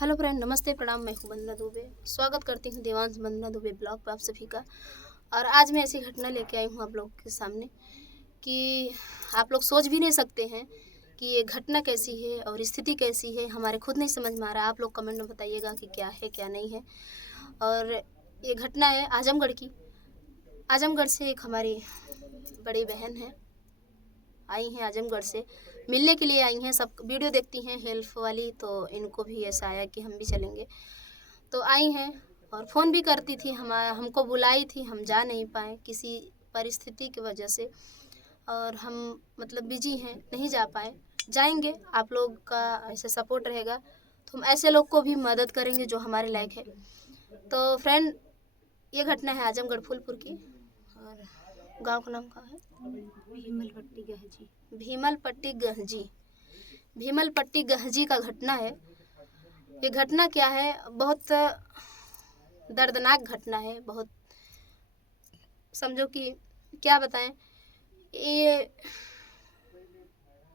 Hello friend, नमस्ते, प्रणाम। मैं हूँ वंदना दुबे। स्वागत करती हूँ देवांश वंदना दुबे ब्लॉग पर आप सभी का। और आज मैं ऐसी घटना लेके आई हूँ आप लोग के सामने कि आप लोग सोच भी नहीं सकते हैं कि ये घटना कैसी है और स्थिति कैसी है। हमारे खुद नहीं समझ में आ रहा। आप लोग कमेंट में बताइएगा कि क्या है क्या नहीं है। और ये घटना है आजमगढ़ की। आजमगढ़ से एक हमारी बड़ी बहन है, आई हैं आजमगढ़ से, मिलने के लिए आई हैं। सब वीडियो देखती हैं हेल्प वाली, तो इनको भी ऐसा आया कि हम भी चलेंगे, तो आई हैं। और फ़ोन भी करती थी, हमको बुलाई थी, हम जा नहीं पाए किसी परिस्थिति की वजह से। और हम मतलब बिजी हैं, नहीं जा पाए। जाएंगे, आप लोग का ऐसे सपोर्ट रहेगा तो हम ऐसे लोग को भी मदद करेंगे जो हमारे लायक है। तो फ्रेंड, ये घटना है आजमगढ़ फूलपुर की। और गांव का नाम क्या है? भीमलपट्टी गहजी। भीमलपट्टी गहजी। भीमलपट्टी गहजी का घटना है। ये घटना क्या है, बहुत दर्दनाक घटना है। बहुत, समझो कि क्या बताएं। ये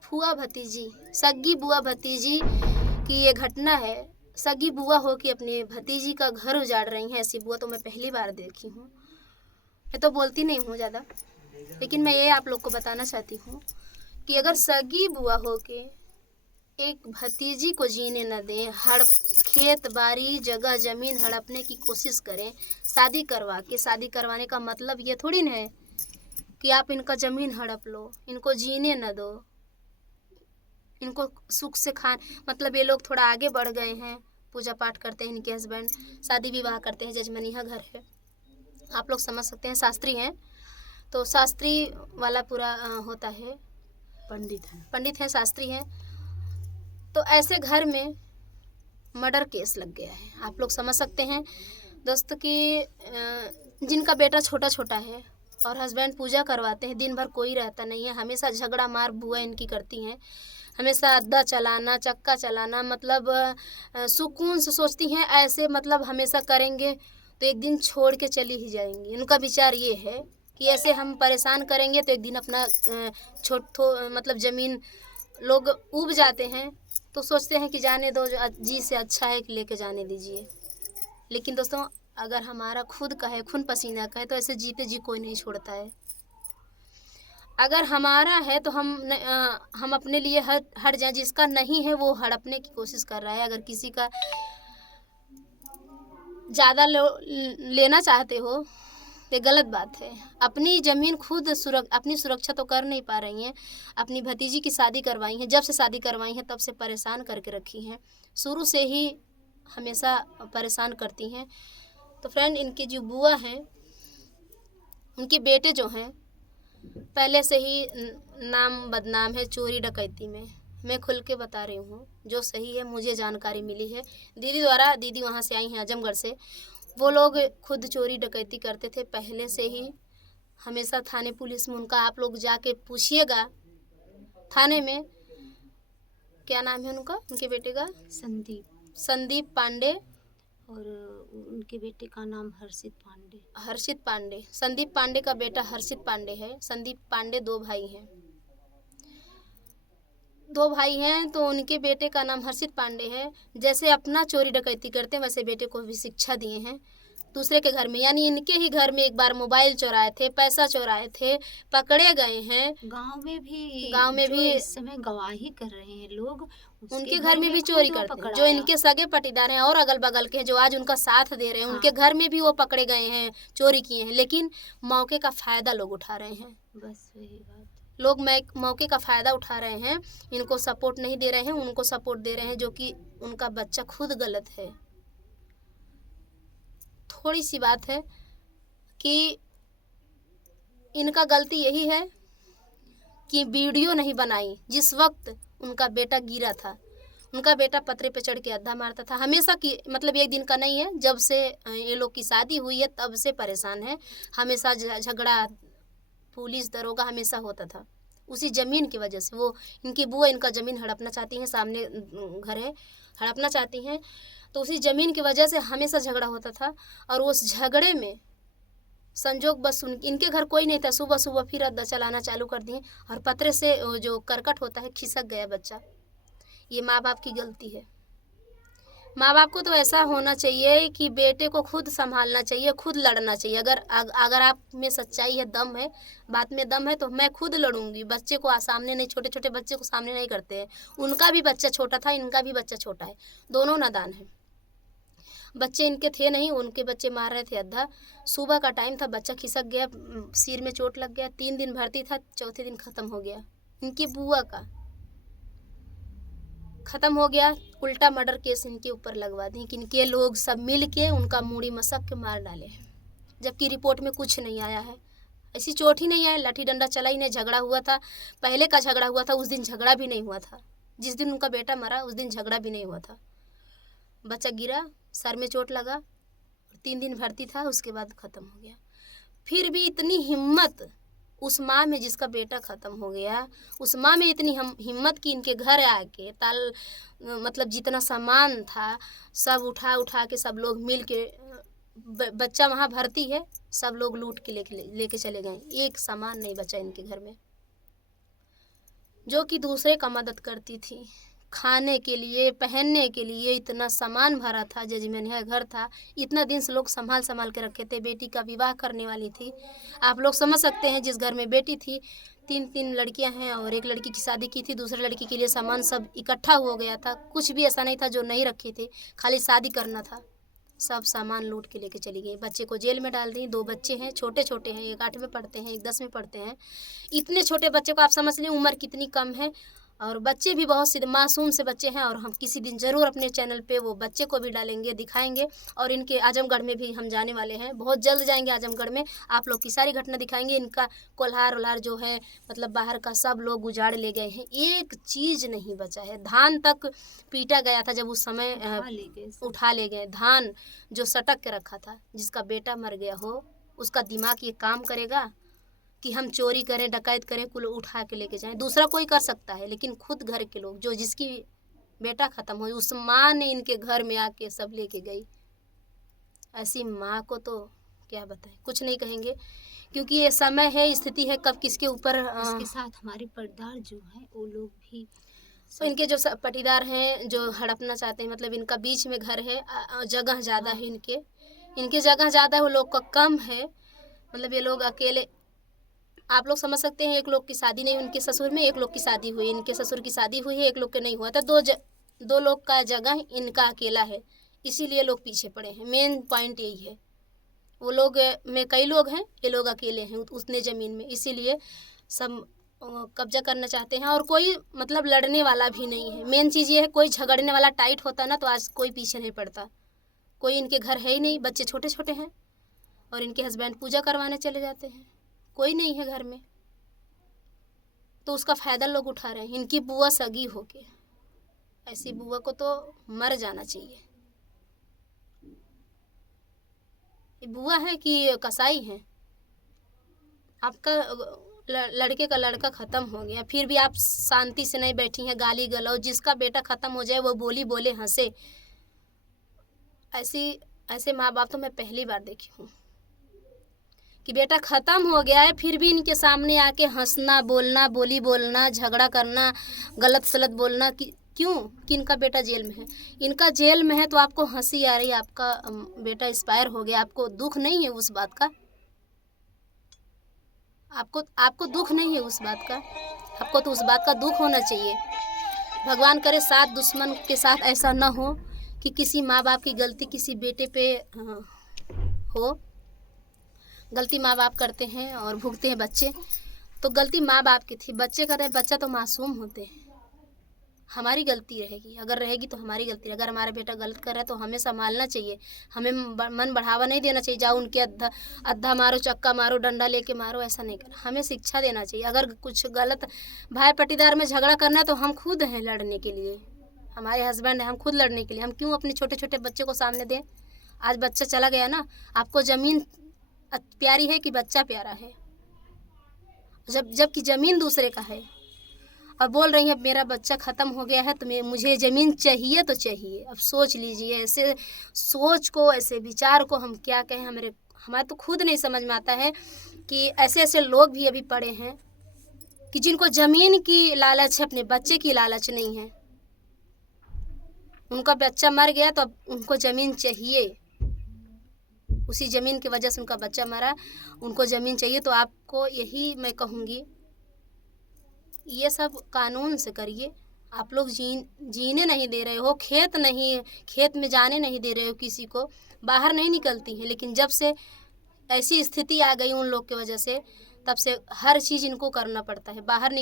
फुआ भतीजी, सगी बुआ भतीजी की ये घटना है। सगी बुआ हो कि अपने भतीजी का घर उजाड़ रही हैं, ऐसी बुआ तो मैं पहली बार देखी हूँ। मैं तो बोलती नहीं हूँ ज़्यादा, लेकिन मैं ये आप लोग को बताना चाहती हूँ कि अगर सगी बुआ हो के एक भतीजी को जीने न दें, हड़प खेत बाड़ी जगह ज़मीन हड़पने की कोशिश करें, शादी करवा के। शादी करवाने का मतलब ये थोड़ी ना है कि आप इनका ज़मीन हड़प लो, इनको जीने न दो, इनको सुख से मतलब ये लोग थोड़ा आगे बढ़ गए हैं, पूजा पाठ करते हैं, इनके हस्बैंड शादी विवाह करते हैं, जजमनिया घर है, आप लोग समझ सकते हैं। शास्त्री हैं तो शास्त्री वाला पूरा होता है, पंडित हैं, शास्त्री हैं। तो ऐसे घर में मर्डर केस लग गया है, आप लोग समझ सकते हैं दोस्तों कि जिनका बेटा छोटा छोटा है और हस्बैंड पूजा करवाते हैं, दिन भर कोई रहता नहीं है, हमेशा झगड़ा मार बुआ इनकी करती हैं, हमेशा अद्दा चलाना, चक्का चलाना, मतलब सुकून से सोचती हैं ऐसे, मतलब हमेशा करेंगे तो एक दिन छोड़ के चली ही जाएंगी। उनका विचार ये है कि ऐसे हम परेशान करेंगे तो एक दिन अपना मतलब ज़मीन लोग उब जाते हैं, तो सोचते हैं कि जाने दो, जो जी से अच्छा है कि लेके जाने दीजिए। लेकिन दोस्तों, अगर हमारा खुद का है, खून पसीना का है, तो ऐसे जीते जी कोई नहीं छोड़ता है। अगर हमारा है तो हम अपने लिए हट जाएं। जिसका नहीं है वो हड़पने की कोशिश कर रहा है। अगर किसी का ज़्यादा लेना चाहते हो तो गलत बात है। अपनी ज़मीन खुद अपनी सुरक्षा तो कर नहीं पा रही हैं। अपनी भतीजी की शादी करवाई है, जब से शादी करवाई है तब से परेशान करके रखी हैं, शुरू से ही हमेशा परेशान करती हैं। तो फ्रेंड, इनकी जो बुआ हैं, उनके बेटे जो हैं, पहले से ही नाम बदनाम है चोरी डकैती में। मैं खुल के बता रही हूँ, जो सही है, मुझे जानकारी मिली है दीदी द्वारा। दीदी वहाँ से आई हैं आजमगढ़ से। वो लोग खुद चोरी डकैती करते थे पहले से ही, हमेशा थाने पुलिस में उनका, आप लोग जाके पूछिएगा थाने में, क्या नाम है उनका, उनके बेटे का? संदीप पांडे। और उनके बेटे का नाम हर्षित पांडे। संदीप पांडे का बेटा हर्षित पांडे है। संदीप पांडे दो भाई हैं, तो उनके बेटे का नाम हर्षित पांडे है। जैसे अपना चोरी डकैती करते हैं वैसे बेटे को भी शिक्षा दिए हैं दूसरे के घर में। यानी इनके ही घर में एक बार मोबाइल चुराए थे, पैसा चुराए थे, पकड़े गए हैं। गांव में भी इस समय गवाही कर रहे हैं लोग, उनके घर में भी चोरी करते हैं। जो इनके सगे पटीदार हैं और अगल बगल के हैं, जो आज उनका साथ दे रहे हैं, उनके घर में भी वो पकड़े गए हैं, चोरी किए हैं। लेकिन मौके का फ़ायदा लोग उठा रहे हैं। बस वही बात, लोग मौके का फ़ायदा उठा रहे हैं, इनको सपोर्ट नहीं दे रहे हैं, उनको सपोर्ट दे रहे हैं, जो कि उनका बच्चा खुद गलत है। थोड़ी सी बात है कि इनका गलती यही है कि वीडियो नहीं बनाई जिस वक्त उनका बेटा गिरा था। उनका बेटा पतरे पे चढ़ के अद्धा मारता था हमेशा की, मतलब एक दिन का नहीं है, जब से ये लोग की शादी हुई है तब से परेशान है। हमेशा झगड़ा, पुलिस दरोगा हमेशा होता था उसी ज़मीन की वजह से। वो इनकी बुआ इनका ज़मीन हड़पना चाहती हैं, सामने घर है, हड़पना चाहती हैं, तो उसी ज़मीन की वजह से हमेशा झगड़ा होता था। और उस झगड़े में संजोग बस इनके घर कोई नहीं था, सुबह सुबह फिर अद्दा चलाना चालू कर दिए और पतरे से जो करकट होता है खिसक गया बच्चा। ये माँ बाप की गलती है। माँ बाप को तो ऐसा होना चाहिए कि बेटे को खुद संभालना चाहिए, खुद लड़ना चाहिए। अगर आप में सच्चाई है, दम है, बात में दम है, तो मैं खुद लड़ूंगी। बच्चे को सामने नहीं, छोटे छोटे बच्चे को सामने नहीं करते हैं। उनका भी बच्चा छोटा था, इनका भी बच्चा छोटा है, दोनों नादान है। बच्चे इनके थे नहीं, उनके बच्चे मार रहे थे अद्धा। सुबह का टाइम था, बच्चा खिसक गया, सिर में चोट लग गया, 3 दिन भर्ती था, चौथे दिन ख़त्म हो गया। इनकी बुआ का ख़त्म हो गया। उल्टा मर्डर केस इनके ऊपर लगवा दी कि इनके लोग सब मिल के उनका मूड़ी मसक के मार डाले, जबकि रिपोर्ट में कुछ नहीं आया है। ऐसी चोट ही नहीं आया, लाठी डंडा चला ही नहीं, झगड़ा हुआ था, पहले का झगड़ा हुआ था, उस दिन झगड़ा भी नहीं हुआ था। जिस दिन उनका बेटा मरा उस दिन झगड़ा भी नहीं हुआ था। बच्चा गिरा, सर में चोट लगा, 3 दिन भर्ती था, उसके बाद ख़त्म हो गया। फिर भी इतनी हिम्मत उस माँ में जिसका बेटा ख़त्म हो गया, उस माँ में इतनी हिम्मत कि इनके घर आके मतलब जितना सामान था सब उठा के सब लोग मिल के, बच्चा वहाँ भर्ती है, सब लोग लूट के लेके चले गए। एक सामान नहीं बचा इनके घर में। जो कि दूसरे का मदद करती थी, खाने के लिए, पहनने के लिए इतना सामान भरा था, जजमेनिया घर था, इतना दिन से लोग संभाल के रखे थे। बेटी का विवाह करने वाली थी, आप लोग समझ सकते हैं। जिस घर में बेटी थी, 3 लड़कियां हैं और एक लड़की की शादी की थी, दूसरे लड़की के लिए सामान सब इकट्ठा हो गया था। कुछ भी ऐसा नहीं था जो नहीं रखी थी, खाली शादी करना था। सब सामान लूट के लेके चली गई। बच्चे को जेल में डाल दी। 2 बच्चे हैं, छोटे छोटे हैं, एक 8 में पढ़ते हैं, एक 10 में पढ़ते हैं। इतने छोटे बच्चे को आप समझ लें उम्र कितनी कम है, और बच्चे भी बहुत से मासूम से बच्चे हैं। और हम किसी दिन ज़रूर अपने चैनल पे वो बच्चे को भी डालेंगे, दिखाएंगे। और इनके आजमगढ़ में भी हम जाने वाले हैं, बहुत जल्द जाएंगे आजमगढ़ में, आप लोग की सारी घटना दिखाएंगे। इनका कोल्हार वल्हार जो है, मतलब बाहर का सब लोग उजाड़ ले गए हैं, एक चीज़ नहीं बचा है। धान तक पीटा गया था जब उस समय उठा ले गए। धान जो सटक के रखा था, जिसका बेटा मर गया हो, उसका दिमाग ये काम करेगा कि हम चोरी करें, डकैत करें, कुल उठा के लेके जाएं। दूसरा कोई कर सकता है, लेकिन खुद घर के लोग, जो जिसकी बेटा ख़त्म हुई, उस माँ ने इनके घर में आके सब लेके गई। ऐसी माँ को तो क्या बताएं, कुछ नहीं कहेंगे, क्योंकि ये समय है, स्थिति है, कब किसके ऊपर। इसके साथ हमारे पर्दार जो हैं वो लोग भी, तो इनके जो पटीदार हैं जो हड़पना चाहते हैं, मतलब इनका बीच में घर है, जगह ज़्यादा है, इनके जगह ज़्यादा है, वो लोग का कम है। मतलब ये लोग अकेले, आप लोग समझ सकते हैं। एक लोग की शादी नहीं, उनके ससुर में एक लोग की शादी हुई, इनके ससुर की शादी हुई है, एक लोग के नहीं हुआ था। दो लोग का जगह इनका अकेला है, इसीलिए लोग पीछे पड़े हैं। मेन पॉइंट यही है। वो लोग में कई लोग हैं, ये लोग अकेले हैं उतने ज़मीन में, इसीलिए सब कब्जा करना चाहते हैं। और कोई मतलब लड़ने वाला भी नहीं है। मेन चीज़ ये है, कोई झगड़ने वाला टाइट होता ना तो आज कोई पीछे नहीं पड़ता। कोई इनके घर है ही नहीं, बच्चे छोटे छोटे हैं, और इनके हस्बैंड पूजा करवाने चले जाते हैं, कोई नहीं है घर में, तो उसका फ़ायदा लोग उठा रहे हैं। इनकी बुआ सगी होके, ऐसी बुआ को तो मर जाना चाहिए। ये बुआ है कि कसाई है? आपका लड़के का लड़का ख़त्म हो गया, फिर भी आप शांति से नहीं बैठी हैं, गाली गलौज। जिसका बेटा ख़त्म हो जाए वो बोले हंसे। ऐसे माँ बाप तो मैं पहली बार देखी हूँ कि बेटा ख़त्म हो गया है, फिर भी इनके सामने आके हंसना, बोलना, बोली बोलना, झगड़ा करना, गलत सलत बोलना। क्यों? कि इनका बेटा जेल में है। इनका जेल में है तो आपको हंसी आ रही है, आपका बेटा एक्सपायर हो गया, आपको दुख नहीं है उस बात का? आपको दुख नहीं है उस बात का? आपको तो उस बात का दुख होना चाहिए। भगवान करे साथ दुश्मन के साथ ऐसा ना हो कि किसी माँ बाप की गलती किसी बेटे पे हो। गलती माँ बाप करते हैं और भुगते हैं बच्चे, तो गलती माँ बाप की थी। बच्चे कर रहे हैं, बच्चा तो मासूम होते हैं। हमारी गलती रहेगी, अगर रहेगी तो हमारी गलती। अगर हमारा बेटा गलत कर रहा है तो हमें संभालना चाहिए, हमें मन बढ़ावा नहीं देना चाहिए। जाओ उनके अद्धा मारो, चक्का मारो, डंडा लेके मारो, ऐसा नहीं करना। हमें शिक्षा देना चाहिए। अगर कुछ गलत भाई पटीदार में झगड़ा करना है तो हम खुद हैं लड़ने के लिए, हमारे हस्बैंड हैं, हम खुद लड़ने के लिए। हम क्यों अपने छोटे छोटे बच्चे को सामने दें? आज बच्चा चला गया ना, आपको ज़मीन प्यारी है कि बच्चा प्यारा है? जबकि ज़मीन दूसरे का है, और बोल रही है मेरा बच्चा ख़त्म हो गया है तो मुझे ज़मीन चाहिए तो चाहिए। अब सोच लीजिए, ऐसे सोच को, ऐसे विचार को हम क्या कहें। हमारे तो खुद नहीं समझ में आता है कि ऐसे लोग भी अभी पड़े हैं कि जिनको ज़मीन की लालच है, अपने बच्चे की लालच नहीं है। उनका बच्चा मर गया तो अब उनको ज़मीन चाहिए, उसी ज़मीन की वजह से उनका बच्चा मरा, उनको ज़मीन चाहिए। तो आपको यही मैं कहूँगी, ये सब कानून से करिए। आप लोग जीने नहीं दे रहे हो, खेत में जाने नहीं दे रहे हो, किसी को बाहर नहीं निकलती हैं। लेकिन जब से ऐसी स्थिति आ गई उन लोग की वजह से, तब से हर चीज़ इनको करना पड़ता है, बाहर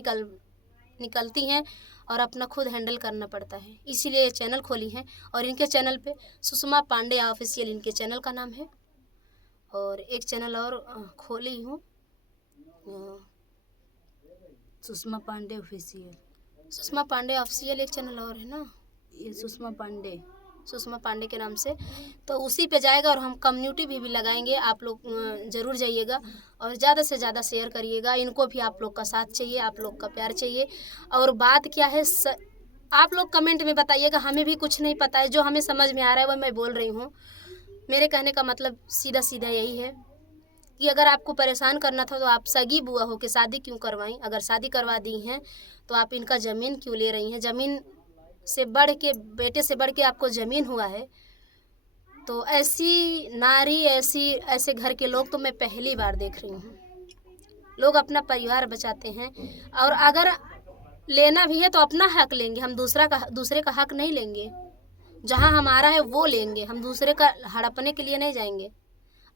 निकलती हैं और अपना खुद हैंडल करना पड़ता है। इसीलिए ये चैनल खोली हैं और इनके चैनल पे सुषमा पांडे ऑफिशियल इनके चैनल का नाम है। और एक चैनल और खोली हूँ, सुषमा पांडे ऑफिशियल। सुषमा पांडे ऑफिशियल एक चैनल और है ना, ये सुषमा पांडे के नाम से। तो उसी पे जाएगा और हम कम्युनिटी भी लगाएंगे। आप लोग ज़रूर जाइएगा और ज़्यादा से ज़्यादा शेयर करिएगा। इनको भी आप लोग का साथ चाहिए, आप लोग का प्यार चाहिए। और बात क्या है, आप लोग कमेंट में बताइएगा, हमें भी कुछ नहीं पता है, जो हमें समझ में आ रहा है वो मैं बोल रही हूँ। मेरे कहने का मतलब सीधा सीधा यही है कि अगर आपको परेशान करना था तो आप सगी बुआ हो के शादी क्यों करवाएं। अगर शादी करवा दी हैं तो आप इनका ज़मीन क्यों ले रही हैं। ज़मीन से बढ़ के, बेटे से बढ़ के आपको ज़मीन हुआ है। तो ऐसी नारी, ऐसे घर के लोग तो मैं पहली बार देख रही हूँ। लोग अपना परिवार बचाते हैं, और अगर लेना भी है तो अपना हक लेंगे, हम दूसरे का हक नहीं लेंगे। जहाँ हमारा है वो लेंगे, हम दूसरे का हड़पने के लिए नहीं जाएंगे।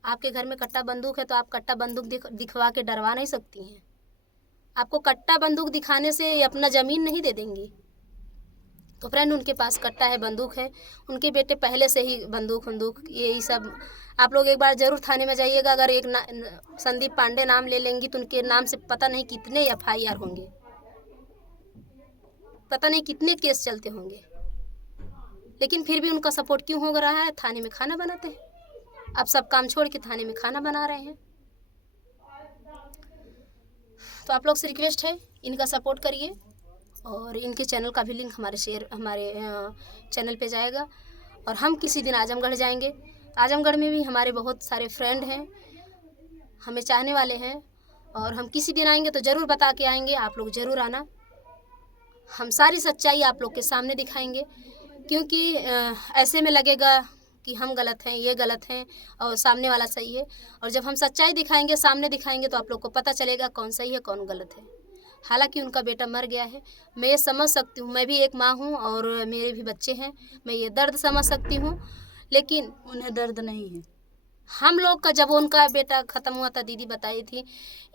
आपके घर में कट्टा बंदूक है तो आप कट्टा बंदूक दिखवा के डरवा नहीं सकती हैं। आपको कट्टा बंदूक दिखाने से अपना ज़मीन नहीं दे देंगी। तो फ्रेंड, उनके पास कट्टा है, बंदूक है, उनके बेटे पहले से ही बंदूक यही सब। आप लोग एक बार ज़रूर थाने में जाइएगा। अगर एक संदीप पांडे नाम ले लेंगी तो उनके नाम से पता नहीं कितने FIR होंगे, पता नहीं कितने केस चलते होंगे। लेकिन फिर भी उनका सपोर्ट क्यों हो रहा है? थाने में खाना बनाते हैं। अब सब काम छोड़ के थाने में खाना बना रहे हैं। तो आप लोग से रिक्वेस्ट है, इनका सपोर्ट करिए। और इनके चैनल का भी लिंक हमारे चैनल पे जाएगा। और हम किसी दिन आजमगढ़ जाएंगे। आजमगढ़ में भी हमारे बहुत सारे फ्रेंड हैं, हमें चाहने वाले हैं, और हम किसी दिन आएंगे तो ज़रूर बता के आएंगे। आप लोग ज़रूर आना, हम सारी सच्चाई आप लोग के सामने दिखाएंगे। क्योंकि ऐसे में लगेगा कि हम गलत हैं, ये गलत हैं और सामने वाला सही है। और जब हम सच्चाई दिखाएंगे, सामने दिखाएंगे, तो आप लोग को पता चलेगा कौन सही है कौन गलत है। हालांकि उनका बेटा मर गया है, मैं ये समझ सकती हूँ, मैं भी एक माँ हूँ और मेरे भी बच्चे हैं, मैं ये दर्द समझ सकती हूँ। लेकिन उन्हें दर्द नहीं है। हम लोग का जब उनका बेटा ख़त्म हुआ था, दीदी बताई थी,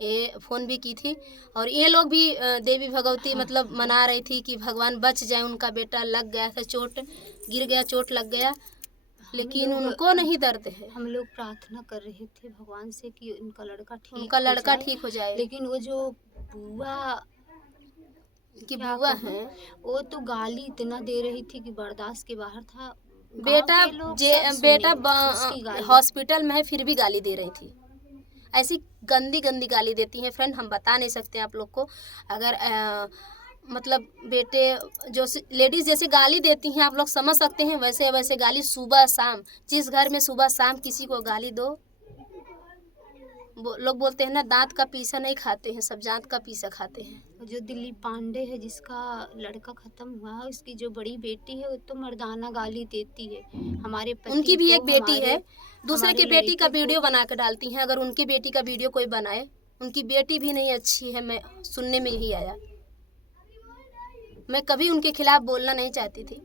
ये फ़ोन भी की थी, और ये लोग भी देवी भगवती मतलब मना रही थी कि भगवान बच जाए, उनका बेटा लग गया था, गिर गया, चोट लग गया, लेकिन उनको नहीं दर्द है। हम लोग प्रार्थना कर रहे थे भगवान से कि उनका लड़का ठीक हो जाए। लेकिन वो जो बुआ है, वो तो गाली इतना दे रही थी कि बर्दाश्त के बाहर था। बेटा हॉस्पिटल में है, फिर भी गाली दे रही थी। ऐसी गंदी गाली देती हैं फ्रेंड, हम बता नहीं सकते आप लोग को। अगर मतलब बेटे जो लेडीज़ जैसे गाली देती हैं, आप लोग समझ सकते हैं, वैसे गाली सुबह शाम, जिस घर में सुबह शाम किसी को गाली दो, लोग बोलते हैं ना, दांत का पीसा नहीं खाते हैं, सब जात का पीसा खाते हैं। जो दिलीप पांडे है, जिसका लड़का खत्म हुआ है, उसकी जो बड़ी बेटी है वो तो मर्दाना गाली देती है हमारे पति उनकी भी को, एक बेटी है, दूसरे की बेटी का वीडियो बना के डालती हैं। अगर उनकी बेटी का वीडियो कोई बनाए, उनकी बेटी भी नहीं अच्छी है, मैं सुनने में यही आया। मैं कभी उनके खिलाफ बोलना नहीं चाहती थी,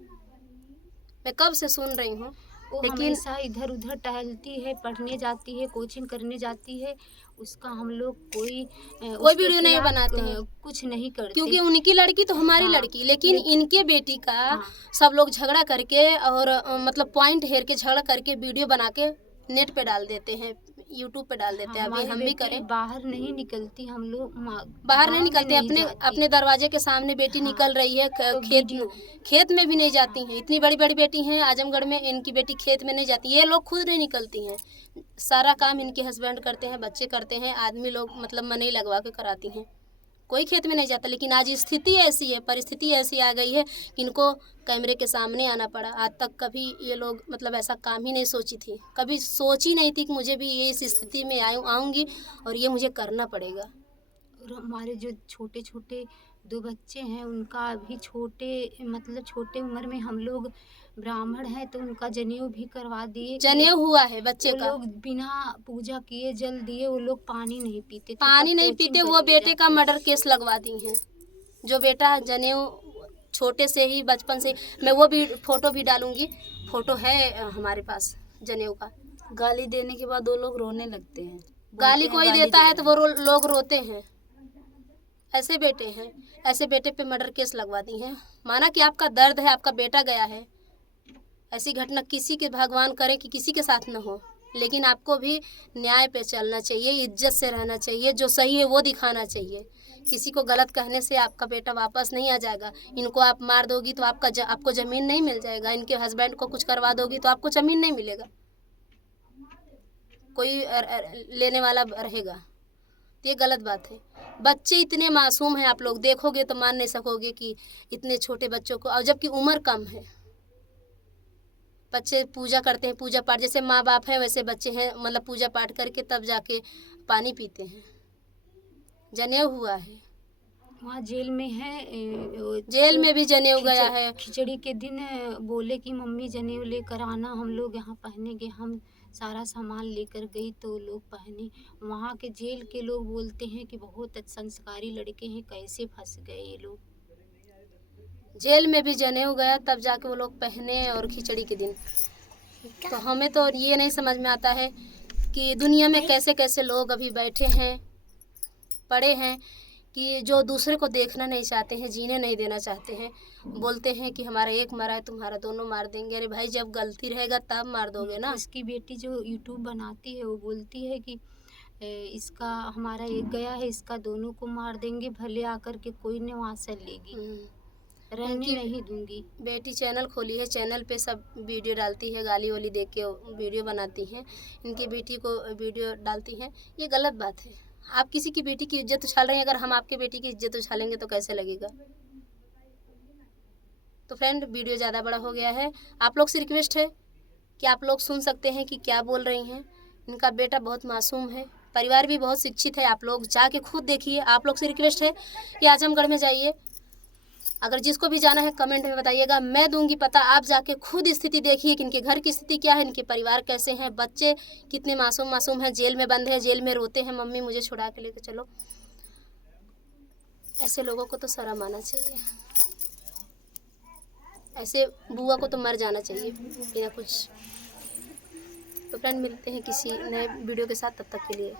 मैं कब से सुन रही हूँ, लेकिन हमेशा इधर उधर टहलती है, पढ़ने जाती है, कोचिंग करने जाती है, उसका हम लोग कोई वीडियो नहीं बनाते हैं, कुछ नहीं करते, क्योंकि उनकी लड़की तो हमारी लड़की। लेकिन इनके बेटी का सब लोग झगड़ा करके और मतलब पॉइंट हेर के झगड़ा करके वीडियो बना के नेट पे डाल देते हैं, यूट्यूब पे डाल देते हैं। अभी हम भी करें, बाहर नहीं निकलती, हम लोग बाहर नहीं निकलते, अपने दरवाजे के सामने बेटी निकल रही है, खेत में भी नहीं जाती हैं। इतनी बड़ी बड़ी बेटी हैं आजमगढ़ में, इनकी बेटी खेत में नहीं जाती, ये लोग खुद नहीं निकलती हैं। सारा काम इनके हस्बैंड करते हैं, बच्चे करते हैं, आदमी लोग मतलब मनई लगवा के कराती हैं, कोई खेत में नहीं जाता। लेकिन आज स्थिति ऐसी है, परिस्थिति ऐसी आ गई है कि इनको कैमरे के सामने आना पड़ा। आज तक कभी ये लोग मतलब ऐसा काम ही नहीं सोची थी, कभी सोची नहीं थी कि मुझे भी ये इस स्थिति में आऊँगी और ये मुझे करना पड़ेगा। और हमारे जो छोटे छोटे 2 बच्चे हैं, उनका अभी छोटे उम्र में हम लोग ब्राह्मण हैं तो उनका जनेऊ भी करवा दिए कि जनेऊ हुआ है बच्चे वो का। लोग बिना पूजा किए जल दिए, वो लोग पानी नहीं पीते थे, पानी तब नहीं कोचिंग पीते, वो करने बेटे का जाते। मर्डर केस लगवा दी हैं। जो बेटा जनेऊ छोटे से ही बचपन से, मैं वो भी फोटो भी डालूंगी, फोटो है हमारे पास जनेऊ का। गाली देने के बाद वो लोग रोने लगते हैं। गाली बोलते हैं, कोई गाली देता दे है तो रहे वो लोग रोते हैं। ऐसे बेटे हैं, ऐसे बेटे पे मर्डर केस लगवा दी हैं। माना कि आपका दर्द है, आपका बेटा गया है, ऐसी घटना किसी के भगवान करे कि किसी के साथ न हो, लेकिन आपको भी न्याय पे चलना चाहिए, इज्जत से रहना चाहिए, जो सही है वो दिखाना चाहिए। किसी को गलत कहने से आपका बेटा वापस नहीं आ जाएगा। इनको आप मार दोगी तो आपको ज़मीन नहीं मिल जाएगा, इनके हस्बैंड को कुछ करवा दोगी तो आपको ज़मीन नहीं मिलेगा, कोई लेने वाला रहेगा। तो ये गलत बात है। बच्चे इतने मासूम हैं, आप लोग देखोगे तो मान नहीं सकोगे कि इतने छोटे बच्चों को, और जबकि उम्र कम है। बच्चे पूजा करते हैं, पूजा पाठ जैसे माँ बाप हैं वैसे बच्चे हैं, मतलब पूजा पाठ करके तब जाके पानी पीते हैं। जनेऊ हुआ है, वहाँ जेल में है, जेल में भी जनेऊ गया है। खिचड़ी के दिन बोले कि मम्मी जनेऊ लेकर आना, हम लोग यहाँ पहनेंगे। हम सारा सामान लेकर गई तो लोग पहने। वहाँ के जेल के लोग बोलते हैं कि बहुत संस्कारी लड़के हैं, कैसे फंस गए ये लोग। जेल में भी जनेऊ गया तब जाके वो लोग पहने, और खिचड़ी के दिन। तो हमें तो ये नहीं समझ में आता है कि दुनिया में कैसे कैसे लोग अभी बैठे हैं, पड़े हैं, कि जो दूसरे को देखना नहीं चाहते हैं, जीने नहीं देना चाहते हैं। बोलते हैं कि हमारा एक मरा है, तुम्हारा दोनों मार देंगे। अरे भाई, जब गलती रहेगा तब मार दोगे ना। उसकी बेटी जो यूट्यूब बनाती है वो बोलती है कि इसका हमारा एक गया है, इसका दोनों को मार देंगे, भले आकर के कोई ने वहाँ से लेगी, रहने इनकी नहीं दूंगी। बेटी चैनल खोली है, चैनल पे सब वीडियो डालती है, गाली वाली दे के वीडियो बनाती हैं, इनकी बेटी को वीडियो डालती हैं। ये गलत बात है। आप किसी की बेटी की इज्जत उछाल रहे हैं, अगर हम आपके बेटी की इज्जत उछालेंगे तो कैसे लगेगा। तो फ्रेंड, वीडियो ज़्यादा बड़ा हो गया है। आप लोग से रिक्वेस्ट है कि आप लोग सुन सकते हैं कि क्या बोल रही हैं। इनका बेटा बहुत मासूम है, परिवार भी बहुत शिक्षित है। आप लोग जाके खुद देखिए। आप लोग से रिक्वेस्ट है कि आजमगढ़ में जाइए, अगर जिसको भी जाना है कमेंट में बताइएगा, मैं दूंगी पता। आप जाके खुद स्थिति देखिए कि इनके घर की स्थिति क्या है, इनके परिवार कैसे हैं, बच्चे कितने मासूम हैं, जेल में बंद है, जेल में रोते हैं, मम्मी मुझे छुड़ा के लेके चलो। ऐसे लोगों को तो शर्म आना चाहिए। ऐसे बुआ को तो मर जाना चाहिए बिना कुछ। तो फ्रेंड, मिलते हैं किसी नए वीडियो के साथ, तब तक के लिए